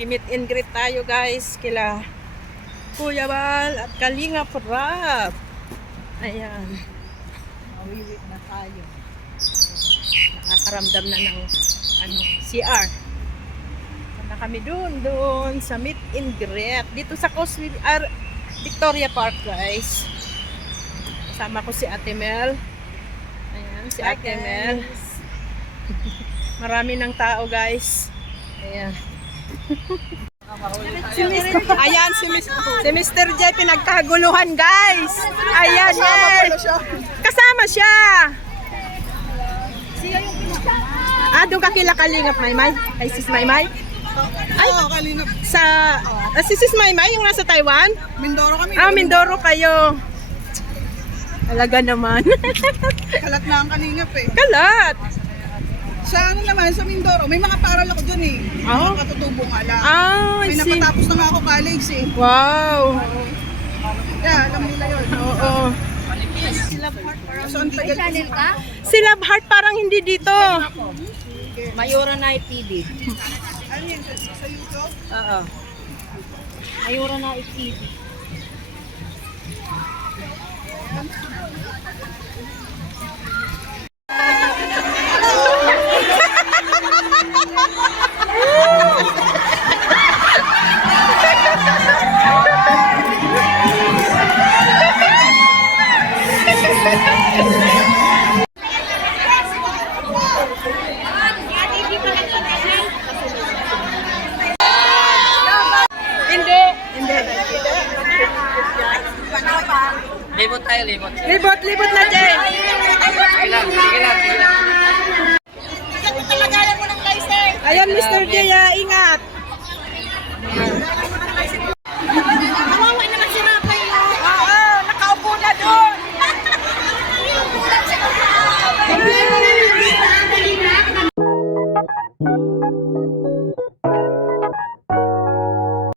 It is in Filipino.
Makimit and greet tayo guys kila Kuya Bal at Kalinga Prab. Ayan. Mawiwit na tayo. Nakakaramdam na ng CR. Na kami doon sa meet and greet dito sa Victoria Park guys. Kasama ko si Ate Mel. Ayan, si Ate Mel. Marami ng tao guys. Ayan. Ayan si Mr. J pinagkaguluhan guys. Ayan, kasama siya. Doon ka kila Kalingap Maymay. Ay sis Maymay. Ay, Kalingap. Si sis Maymay yung nasa Taiwan? Mindoro kami. Mindoro kayo. Talaga naman. Kalat na ang Kalingap eh. Kalat. Sa naman, sa Mindoro, may mga paral ako dun eh. Oh? Nakatutubong alam. I may see. napatapos na nga ako college eh. Wow. Yeah, alam nila yun. Oo. So, ang tagal Channel ka? Si Love Heart parang hindi dito. Mayura Night TV. Ano yun? Sa YouTube? Oo. Mayura Night TV. Hindi. Libot tayo, libot. Libot na Jay. Sige lang. Ayan Mr. J, ingat.